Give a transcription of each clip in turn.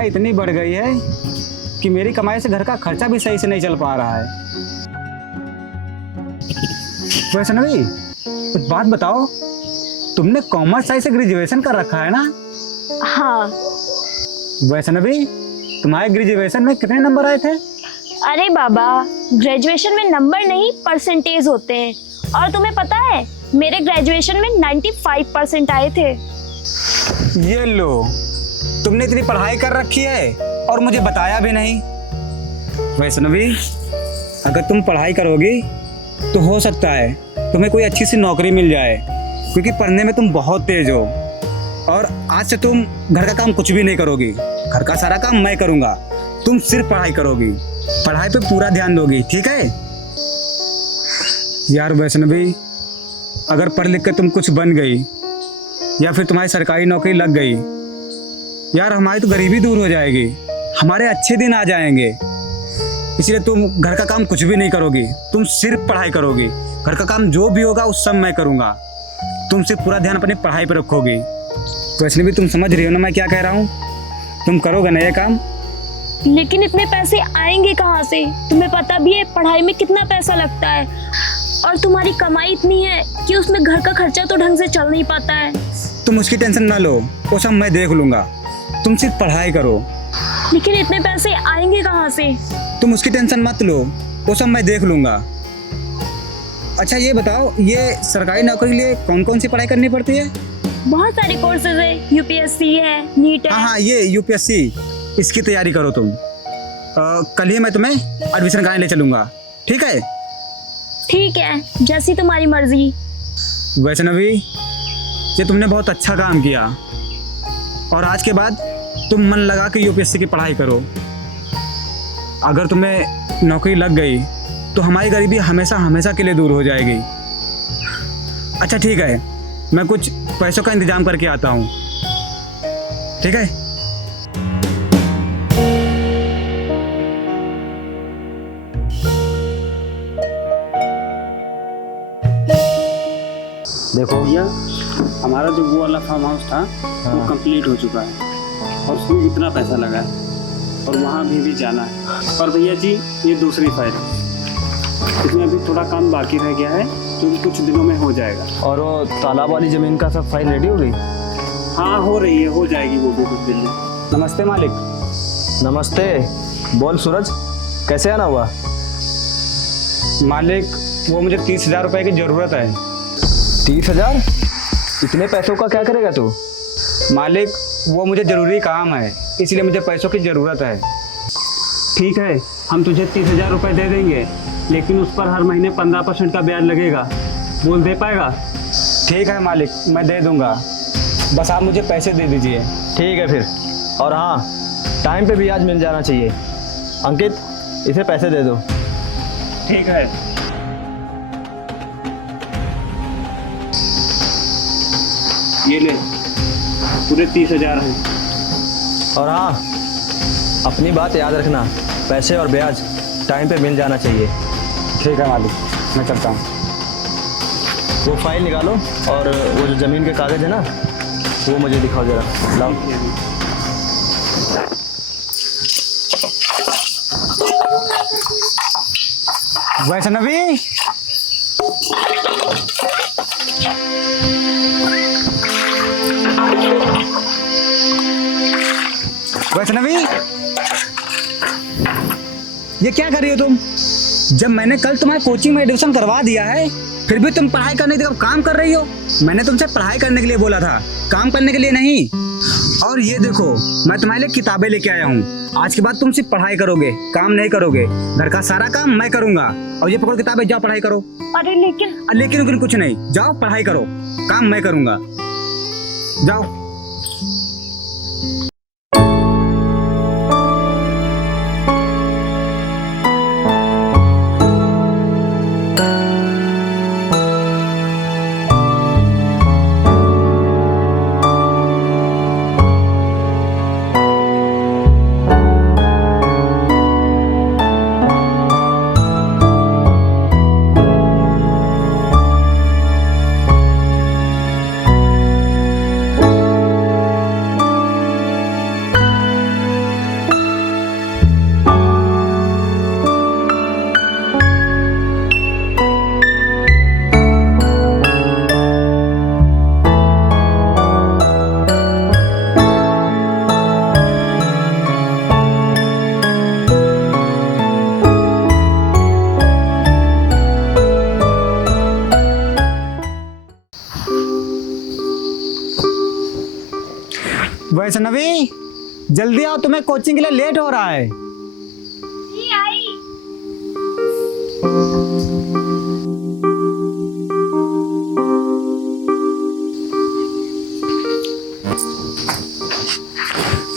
महंगाई इतनी बढ़ गई है कि मेरी कमाई से घर का खर्चा भी सही से नहीं चल पा रहा है। वैष्णवी, एक बात बताओ, तुमने कॉमर्स साइंस से ग्रेजुएशन कर रखा है ना? हाँ। वैष्णवी, तुम्हारे ग्रेजुएशन में कितने नंबर आए थे? अरे बाबा, ग्रेजुएशन में नंबर नहीं परसेंटेज होते हैं। और तुम्हें पता है मेरे ग्रेजुएशन में 95% आए थे। ये लो, तुमने इतनी पढ़ाई कर रखी है और मुझे बताया भी नहीं। वैष्णवी, अगर तुम पढ़ाई करोगी तो हो सकता है तुम्हें कोई अच्छी सी नौकरी मिल जाए, क्योंकि पढ़ने में तुम बहुत तेज हो। और आज से तुम घर का काम कुछ भी नहीं करोगी, घर का सारा काम मैं करूँगा। तुम सिर्फ पढ़ाई करोगी, पढ़ाई पे पूरा ध्यान दोगी, ठीक है? यार वैष्णवी, अगर पढ़ लिख के तुम कुछ बन गई या फिर तुम्हारी सरकारी नौकरी लग गई, यार हमारी तो गरीबी दूर हो जाएगी, हमारे अच्छे दिन आ जाएंगे। इसलिए तुम घर का काम कुछ भी नहीं करोगी, तुम सिर्फ पढ़ाई करोगी। घर का काम जो भी होगा उस सब मैं करूँगा, तुम सिर्फ पूरा ध्यान अपनी पढ़ाई पर रखोगी। तो इसलिए भी तुम समझ रही हो ना मैं क्या कह रहा हूँ? तुम करोगे ना ये काम? लेकिन इतने पैसे आएंगे कहाँ से? तुम्हें पता भी है पढ़ाई में कितना पैसा लगता है, और तुम्हारी कमाई इतनी है कि उसमें घर का खर्चा तो ढंग से चल नहीं पाता है। तुम उसकी टेंशन ना लो, वो सब मैं देख लूँगा, तुम सिर्फ पढ़ाई करो। लेकिन इतने पैसे आएंगे कहाँ से? तुम उसकी टेंशन मत लो, वो सब मैं देख लूँगा। अच्छा ये बताओ, ये सरकारी नौकरी के लिए कौन कौन सी पढ़ाई करनी पड़ती है? बहुत सारे कोर्सेज है, यूपीएससी है, नीट है। हाँ, ये यूपीएससी, इसकी तैयारी करो तुम। कल ही मैं तुम्हें एडमिशन कराने ले चलूँगा, ठीक है? ठीक है, जैसी तुम्हारी मर्जी। वैष्णवी, ये तुमने बहुत अच्छा काम किया, और आज के बाद तुम मन लगा के यूपीएससी की पढ़ाई करो। अगर तुम्हें नौकरी लग गई तो हमारी गरीबी हमेशा हमेशा के लिए दूर हो जाएगी। अच्छा ठीक है, मैं कुछ पैसों का इंतजाम करके आता हूँ, ठीक है? देखो भैया, हमारा जो वो वाला फार्म हाउस था वो कंप्लीट हो चुका है, और उसमें इतना पैसा लगा है, और वहाँ भी जाना है। पर भैया जी, ये दूसरी फाइल है, इसमें अभी थोड़ा काम बाकी रह गया है, जो कुछ दिनों में हो जाएगा। और वो तालाब वाली ज़मीन का सब फाइल रेडी हो गई? हाँ, हो रही है, हो जाएगी वो भी कुछ दिन में। नमस्ते मालिक। नमस्ते। बोल सूरज, कैसे आना हुआ? मालिक, वो मुझे 30,000 रुपये की ज़रूरत है। 30,000? इतने पैसों का क्या करेगा तू? मालिक, वो मुझे ज़रूरी काम है, इसलिए मुझे पैसों की ज़रूरत है। ठीक है, हम तुझे 30,000 रुपये दे देंगे, लेकिन उस पर हर महीने 15% का ब्याज लगेगा। बोल दे पाएगा? ठीक है मालिक, मैं दे दूंगा, बस आप मुझे पैसे दे दीजिए। ठीक है फिर। और हाँ, टाइम पे ब्याज मिल जाना चाहिए। अंकित, इसे पैसे दे दो। ठीक है। ये ले, पूरे 30,000 हैं। और हाँ, अपनी बात याद रखना, पैसे और ब्याज टाइम पे मिल जाना चाहिए। ठीक है मालिक, मैं चलता हूँ। वो फाइल निकालो, और वो जो ज़मीन के कागज़ है ना, वो मुझे दिखाओ ज़रा। लाओ। वैष्णवी, वैष्णवी, ये क्या कर रही हो तुम? जब मैंने कल तुम्हारे कोचिंग में एडमिशन करवा दिया है, फिर भी तुम पढ़ाई करने की जगह काम कर रही हो। मैंने तुमसे पढ़ाई करने के लिए बोला था, काम करने के लिए नहीं। और ये देखो, मैं तुम्हारे लिए किताबें लेके आया हूँ। आज के बाद तुम सिर्फ पढ़ाई करोगे, काम नहीं करोगे। घर का सारा काम मैं करूंगा। और ये पकड़ो किताबें, जाओ पढ़ाई करो। अरे लेकिन लेकिन कुछ नहीं, जाओ पढ़ाई करो, काम मैं करूंगा। जाओ। वैष्णवी जल्दी आओ, तुम्हें कोचिंग के लिए लेट हो रहा है।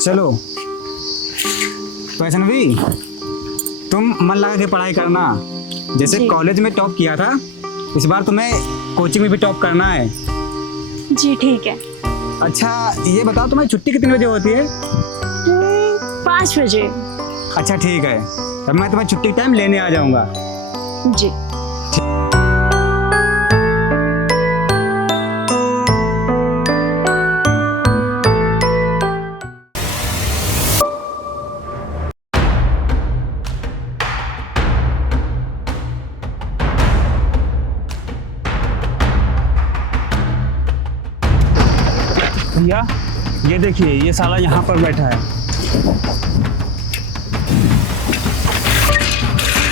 चलो वैष्णवी, तुम मन लगा के पढ़ाई करना। जैसे जी। कॉलेज में टॉप किया था, इस बार तुम्हें कोचिंग में भी टॉप करना है। जी ठीक है। अच्छा ये बताओ, तुम्हारी छुट्टी कितने बजे होती है? 5 बजे। अच्छा ठीक है, तब मैं तुम्हारी छुट्टी टाइम लेने आ जाऊंगा। जी। भैया ये देखिए, ये साला यहाँ पर बैठा है।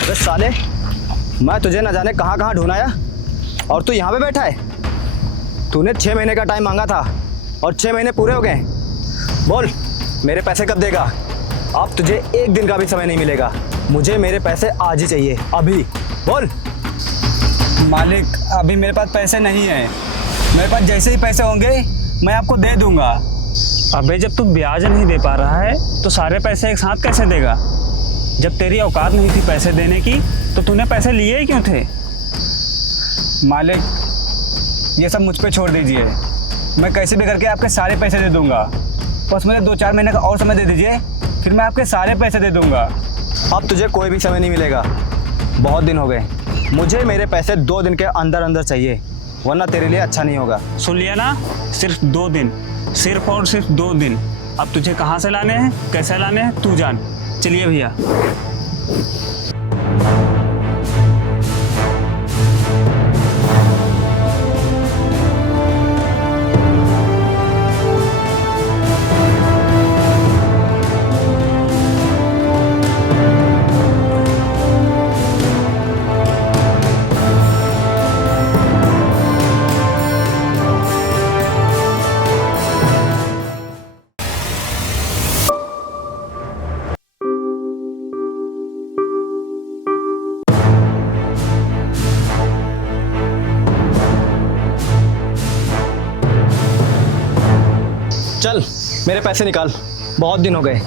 अबे साले, मैं तुझे न जाने कहाँ कहाँ ढूंढाया और तू यहाँ पे बैठा है। तूने 6 महीने का टाइम मांगा था और 6 महीने पूरे हो गए। बोल मेरे पैसे कब देगा? अब तुझे 1 दिन का भी समय नहीं मिलेगा। मुझे मेरे पैसे आज ही चाहिए, अभी। बोल। मालिक अभी मेरे पास पैसे नहीं है, मेरे पास जैसे ही पैसे होंगे मैं आपको दे दूंगा। अबे जब तू ब्याज नहीं दे पा रहा है तो सारे पैसे एक साथ कैसे देगा? जब तेरी औकात नहीं थी पैसे देने की तो तूने पैसे लिए ही क्यों थे? मालिक ये सब मुझ पे छोड़ दीजिए, मैं कैसे भी करके आपके सारे पैसे दे दूंगा। बस मुझे 2-4 महीने का और समय दे दीजिए, फिर मैं आपके सारे पैसे दे दूंगा। अब तुझे कोई भी समय नहीं मिलेगा, बहुत दिन हो गए। मुझे मेरे पैसे 2 दिन के अंदर अंदर चाहिए, वरना तेरे लिए अच्छा नहीं होगा। सुन लिया ना? सिर्फ 2 दिन, सिर्फ और सिर्फ 2 दिन। अब तुझे कहाँ से लाने हैं, कैसे लाने हैं, तू जान। चलिए भैया। चल मेरे पैसे निकाल, बहुत दिन हो गए।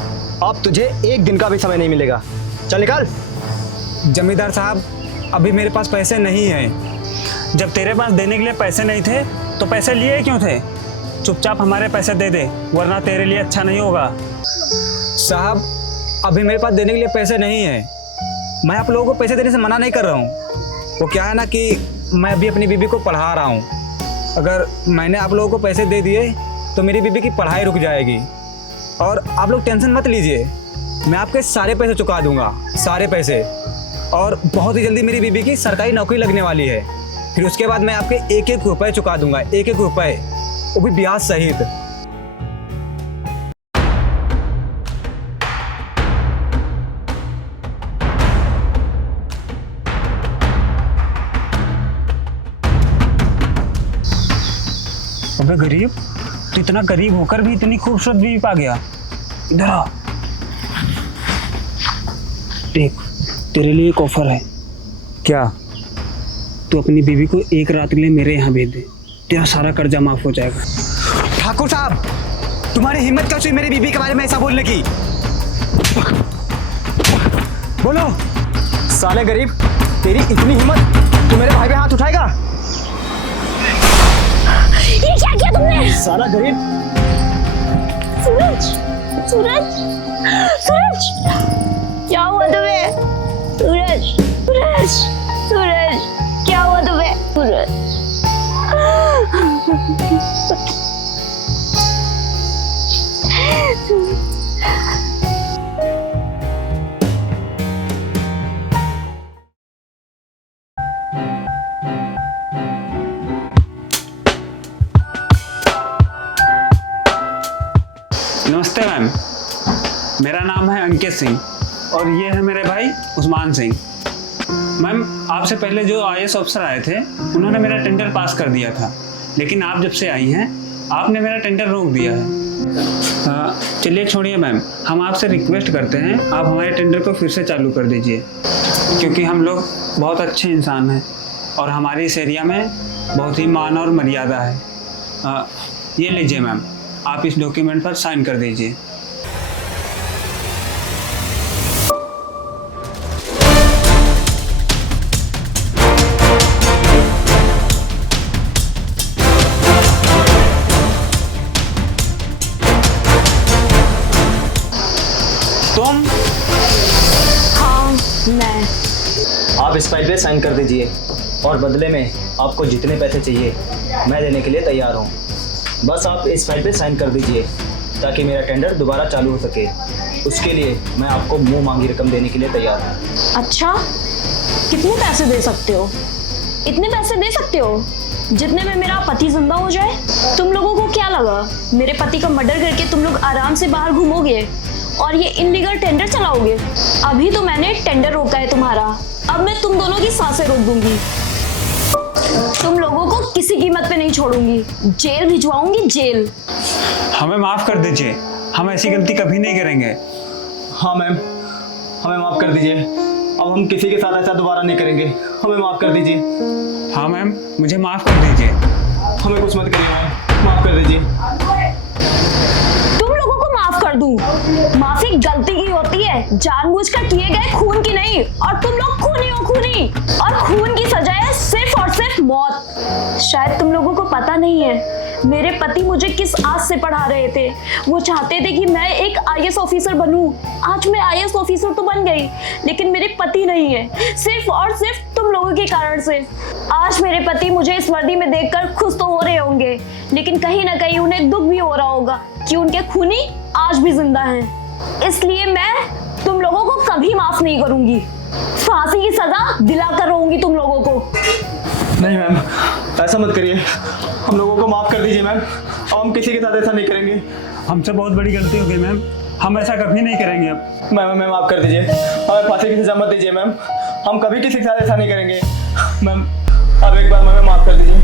अब तुझे 1 दिन का भी समय नहीं मिलेगा। चल निकाल। जमींदार साहब अभी मेरे पास पैसे नहीं हैं। जब तेरे पास देने के लिए पैसे नहीं थे तो पैसे लिए क्यों थे? चुपचाप हमारे पैसे दे दे, वरना तेरे लिए अच्छा नहीं होगा। साहब अभी मेरे पास देने के लिए पैसे नहीं हैं। मैं आप लोगों को पैसे देने से मना नहीं कर रहा हूँ। वो क्या है ना कि मैं अभी अपनी बीबी को पढ़ा रहा हूँ। अगर मैंने आप लोगों को पैसे दे दिए तो मेरी बीबी की पढ़ाई रुक जाएगी। और आप लोग टेंशन मत लीजिए, मैं आपके सारे पैसे चुका दूंगा, सारे पैसे। और बहुत ही जल्दी मेरी बीबी की सरकारी नौकरी लगने वाली है। फिर उसके बाद मैं आपके 1-1 रुपये चुका दूंगा, 1-1 रुपये, वो भी ब्याज सहित। अबे गरीब, तो इतना गरीब होकर भी इतनी खूबसूरत बीवी पा गया। इधर आ, देख तेरे लिए एक ऑफर है। क्या? तू अपनी बीवी को 1 रात के लिए मेरे यहाँ भेज दे, तेरा सारा कर्जा माफ हो जाएगा। ठाकुर साहब तुम्हारी हिम्मत कैसे हुई मेरी बीबी के बारे में ऐसा बोलने की? बोलो। साले गरीब, तेरी इतनी हिम्मत, तू मेरे भाई पे हाथ उठाएगा? ये क्या किया तुमने? साला गरीब। सूरज, सूरज, सूरज, क्या हुआ तुम्हें? सूरज, सूरज, सूरज, क्या हुआ तुम्हें? सूरज। नमस्ते मैम, मेरा नाम है अंकित सिंह और ये है मेरे भाई उस्मान सिंह। मैम आपसे पहले जो IAS अफसर आए थे उन्होंने मेरा टेंडर पास कर दिया था, लेकिन आप जब से आई हैं आपने मेरा टेंडर रोक दिया है। चलिए छोड़िए मैम, हम आपसे रिक्वेस्ट करते हैं आप हमारे टेंडर को फिर से चालू कर दीजिए, क्योंकि हम लोग बहुत अच्छे इंसान हैं और हमारी इस एरिया में बहुत ही मान और मर्यादा है। ये लीजिए मैम, आप इस डॉक्यूमेंट पर साइन कर दीजिए। तुम? हाँ मैं। आप इस फाइल पे साइन कर दीजिए और बदले में आपको जितने पैसे चाहिए मैं देने के लिए तैयार हूँ। बस आप इस फाइल पे साइन कर दीजिए ताकि मेरा टेंडर दोबारा चालू हो सके। उसके लिए मैं आपको मुंह मांगी रकम देने के लिए तैयार हूँ। अच्छा, कितने पैसे दे सकते हो? इतने पैसे दे सकते हो जितने में मेरा पति जिंदा हो जाए? तुम लोगों को क्या लगा मेरे पति का मर्डर करके तुम लोग आराम से बाहर घूमोगे और ये इनलीगल टेंडर चलाओगे? अभी तो मैंने टेंडर रोका है तुम्हारा, अब मैं तुम दोनों की सांसें रोक दूंगी। तुम लोगों को किसी कीमत पे नहीं छोड़ूंगी, जेल भिजवाऊंगी, जेल। हमें माफ़ कर दीजिए, हम ऐसी गलती कभी नहीं करेंगे। हाँ मैम, हमें माफ़ कर दीजिए। अब हम किसी के साथ ऐसा दोबारा नहीं करेंगे। हमें माफ़ कर दीजिए। हाँ मैम, मुझे माफ़ कर दीजिए। हमें कुछ मत करिए मैम, माफ़ कर दीजिए। तुम लोगों को माफ कर दूं? माफी गलती की होती है, जानबूझकर किए गए खून की नहीं। और तुम लोग खूनी हो, खूनी। और खून की सजा है सिर्फ और सिर्फ मौत। शायद तुम लोगों को पता नहीं है मेरे पति मुझे किस आस से पढ़ा रहे थे। वो चाहते थे कि मैं एक आईएएस ऑफिसर बनूं। आज मैं आईएएस ऑफिसर तो बन गई, लेकिन मेरे पति नहीं है, सिर्फ और सिर्फ तुम लोगों के कारण से। आज मेरे पति मुझे इस वर्दी में देखकर खुश तो हो रहे होंगे, लेकिन कहीं ना कहीं उन्हें दुख भी हो रहा होगा कि उनके खूनी आज भी जिंदा हैं। इसलिए मैं तुम लोगों को कभी माफ नहीं करूंगी। फांसी की सजा दिलाकर रहूंगी तुम लोगों को। नहीं मैम, ऐसा मत करिए। हम लोगों को माफ़ कर दीजिए मैम, और हम किसी के साथ ऐसा नहीं करेंगे। हमसे बहुत बड़ी गलती हो गई मैम, हम ऐसा कभी नहीं करेंगे अब। मैम माफ़ कर दीजिए, हमें फांसी की सजा मत दीजिए मैम। हम कभी किसी के साथ ऐसा नहीं करेंगे मैम। अब एक बार हमें माफ़ कर दीजिए।